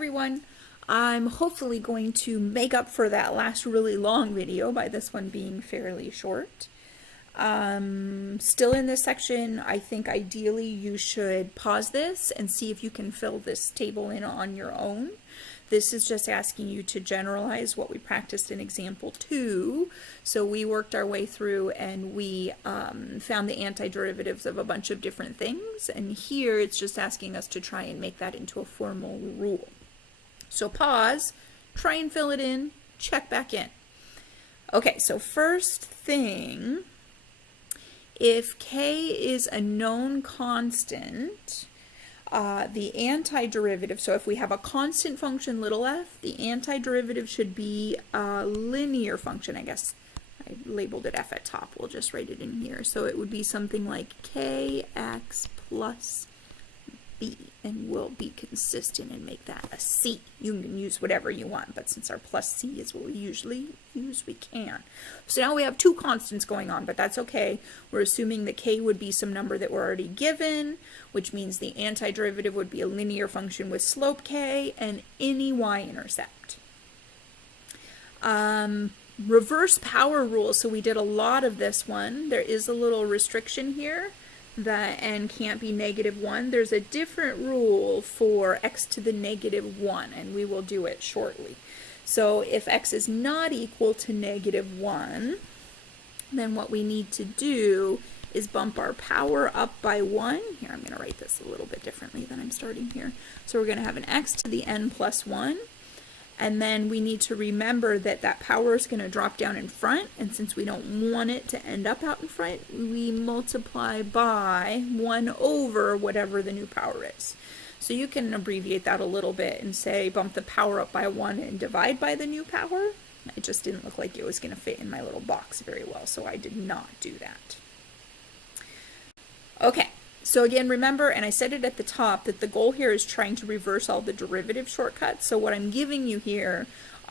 everyone. I'm hopefully going to make up for that last really long video by this one being fairly short. Still in this section, I think ideally you should pause this and see if you can fill this table in on your own. This is just asking you to generalize what we practiced in example 2. So we worked our way through and we found the antiderivatives of a bunch of different things. And here it's just asking us to try and make that into a formal rule. So pause, try and fill it in, check back in. Okay, so first thing, if k is a known constant, the antiderivative, so if we have a constant function little f, the antiderivative should be a linear function, I guess. I labeled it f at top, we'll just write it in here. So it would be something like kx plus b, and we'll be consistent and make that a c. You can use whatever you want, but since our plus c is what we usually use, we can. So now we have two constants going on, but that's okay. We're assuming that k would be some number that we're already given, which means the antiderivative would be a linear function with slope k and any y-intercept. Reverse power rule, so we did a lot of this one. There is a little restriction here that n can't be -1. There's a different rule for x to the -1, and we will do it shortly. So if x is not equal to -1, then what we need to do is bump our power up by 1. Here, I'm going to write this a little bit differently than I'm starting here. So we're going to have an x to the n plus 1. And then we need to remember that that power is going to drop down in front, and since we don't want it to end up out in front, we multiply by 1 over whatever the new power is. So you can abbreviate that a little bit and say bump the power up by 1 and divide by the new power. It just didn't look like it was going to fit in my little box very well, so I did not do that. Okay. So again, remember, and I said it at the top, that the goal here is trying to reverse all the derivative shortcuts. So what I'm giving you here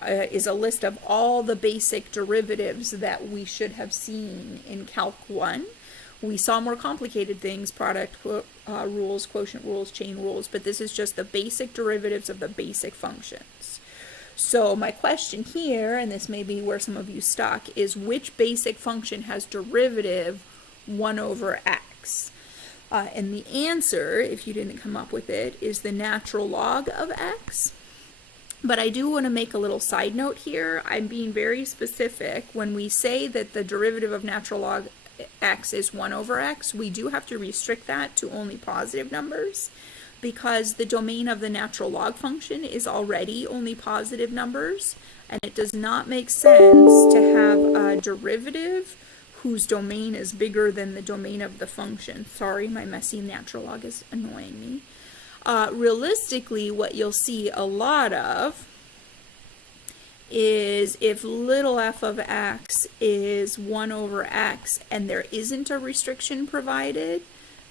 is a list of all the basic derivatives that we should have seen in Calc 1. We saw more complicated things, product rules, quotient rules, chain rules, but this is just the basic derivatives of the basic functions. So my question here, and this may be where some of you stuck, is which basic function has derivative 1 over x? And the answer, if you didn't come up with it, is the natural log of x. But I do want to make a little side note here. I'm being very specific. When we say that the derivative of natural log x is 1 over x, we do have to restrict that to only positive numbers, because the domain of the natural log function is already only positive numbers, and it does not make sense to have a derivative whose domain is bigger than the domain of the function. Sorry, my messy natural log is annoying me. Realistically, what you'll see a lot of is if little f of x is 1 over x and there isn't a restriction provided,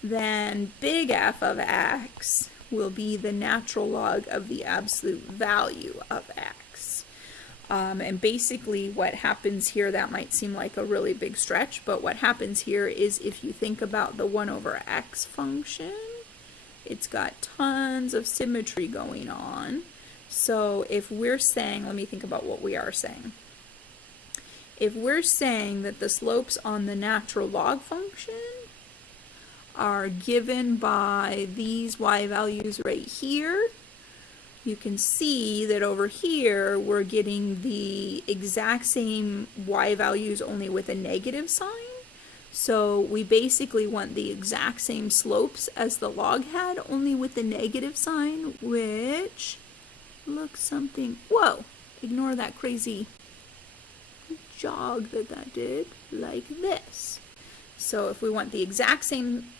then big F of x will be the natural log of the absolute value of x. And basically what happens here, that might seem like a really big stretch, but what happens here is if you think about the 1 over x function, it's got tons of symmetry going on. So if we're saying, let me think about what we are saying. If we're saying that the slopes on the natural log function are given by these y values right here, you can see that over here we're getting the exact same y values only with a negative sign. So we basically want the exact same slopes as the log had, only with the negative sign, which looks something, whoa, ignore that crazy jog that did, like this. So if we want the exact same,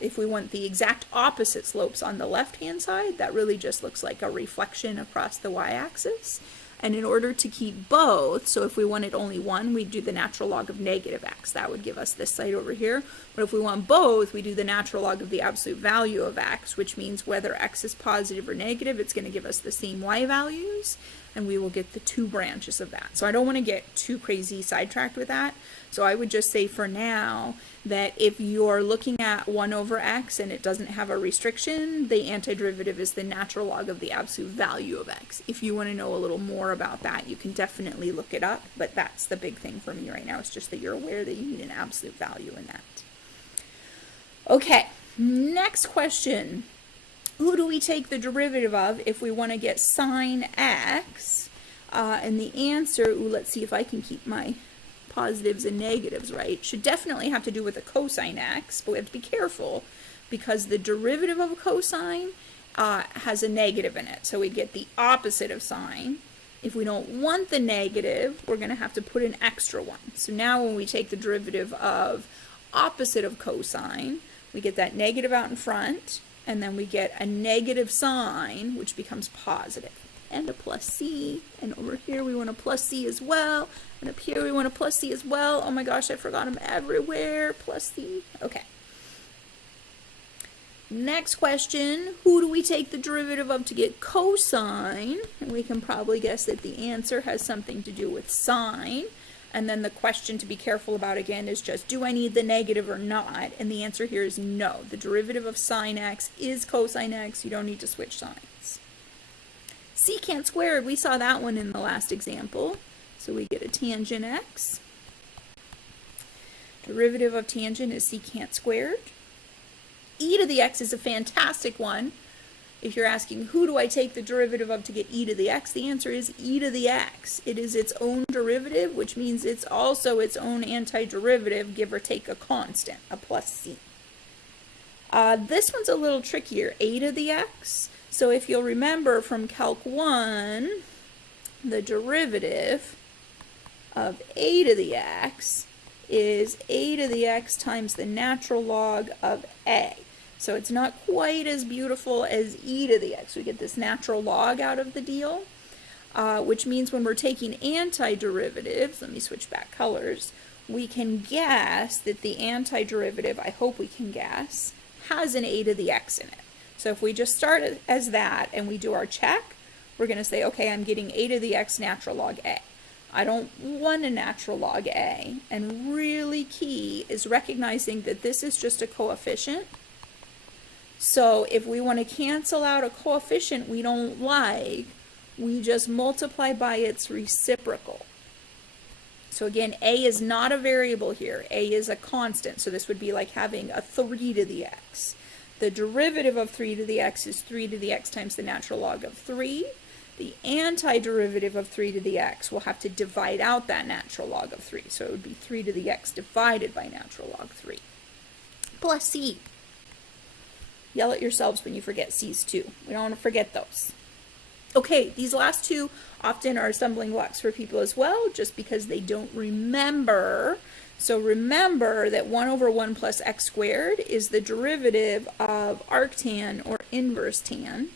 if we want the exact opposite slopes on the left-hand side, that really just looks like a reflection across the y-axis. And in order to keep both, so if we wanted only one, we'd do the natural log of negative x. That would give us this side over here. But if we want both, we do the natural log of the absolute value of x, which means whether x is positive or negative, it's going to give us the same y values. and we will get the 2 branches of that. So I don't want to get too crazy sidetracked with that. So I would just say for now that if you're looking at 1 over x and it doesn't have a restriction, the antiderivative is the natural log of the absolute value of x. If you want to know a little more about that, you can definitely look it up, but that's the big thing for me right now. It's just that you're aware that you need an absolute value in that. Okay, next question. Who do we take the derivative of if we want to get sine x? And the answer, let's see if I can keep my positives and negatives right, should definitely have to do with a cosine x, but we have to be careful because the derivative of a cosine has a negative in it. So we get the opposite of sine. If we don't want the negative, we're going to have to put an extra one. So now when we take the derivative of opposite of cosine, we get that negative out in front, and then we get a negative sign, which becomes positive, and a plus c, and over here we want a plus c as well, and up here we want a plus c as well. Oh my gosh, I forgot them everywhere, plus c. Okay. Next question, who do we take the derivative of to get cosine? And we can probably guess that the answer has something to do with sine. And then the question to be careful about again is just, do I need the negative or not? And the answer here is no. The derivative of sine x is cosine x. You don't need to switch signs. Secant squared, we saw that one in the last example. So we get a tangent x. Derivative of tangent is secant squared. E to the x is a fantastic one. If you're asking, who do I take the derivative of to get e to the x? The answer is e to the x. It is its own derivative, which means it's also its own antiderivative, give or take a constant, a plus c. This one's a little trickier, a to the x. So if you'll remember from Calc 1, the derivative of a to the x is a to the x times the natural log of a. So it's not quite as beautiful as e to the x. We get this natural log out of the deal, which means when we're taking antiderivatives, let me switch back colors, we can guess that the antiderivative, I hope we can guess, has an a to the x in it. So if we just start as that and we do our check, we're going to say, okay, I'm getting a to the x natural log a. I don't want a natural log a, and really key is recognizing that this is just a coefficient. So if we want to cancel out a coefficient we don't like, we just multiply by its reciprocal. So again, a is not a variable here. A is a constant. So this would be like having a 3 to the x. The derivative of 3 to the x is 3 to the x times the natural log of 3. The antiderivative of 3 to the x will have to divide out that natural log of 3. So it would be 3 to the x divided by natural log 3. Plus c. Yell at yourselves when you forget c's too. We don't want to forget those. Okay, these last two often are stumbling blocks for people as well, just because they don't remember. So remember that 1 over 1 plus x squared is the derivative of arctan or inverse tan.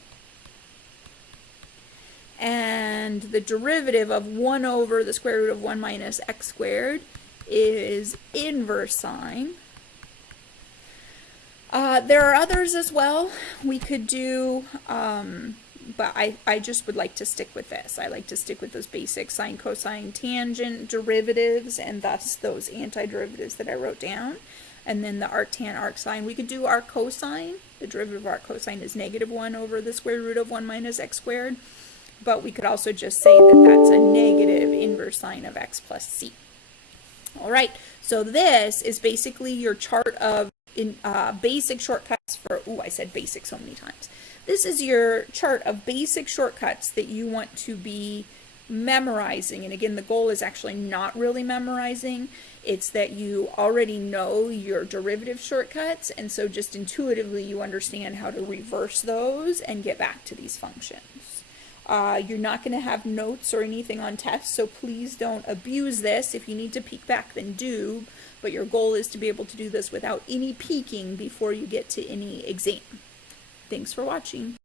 And the derivative of 1 over the square root of 1 minus x squared is inverse sine. There are others as well we could do, but I just would like to stick with this. I like to stick with those basic sine, cosine, tangent derivatives, and thus those antiderivatives that I wrote down. And then the arctan, arcsine. We could do arc cosine. The derivative of arc cosine is negative 1 over the square root of 1 minus x squared. But we could also just say that that's a negative inverse sine of x plus c. All right, so this is basically your chart of basic shortcuts for, I said basic so many times. This is your chart of basic shortcuts that you want to be memorizing. And again, the goal is actually not really memorizing. It's that you already know your derivative shortcuts, and so just intuitively you understand how to reverse those and get back to these functions. You're not going to have notes or anything on tests, so please don't abuse this. If you need to peek back, then do, but your goal is to be able to do this without any peeking before you get to any exam. Thanks for watching.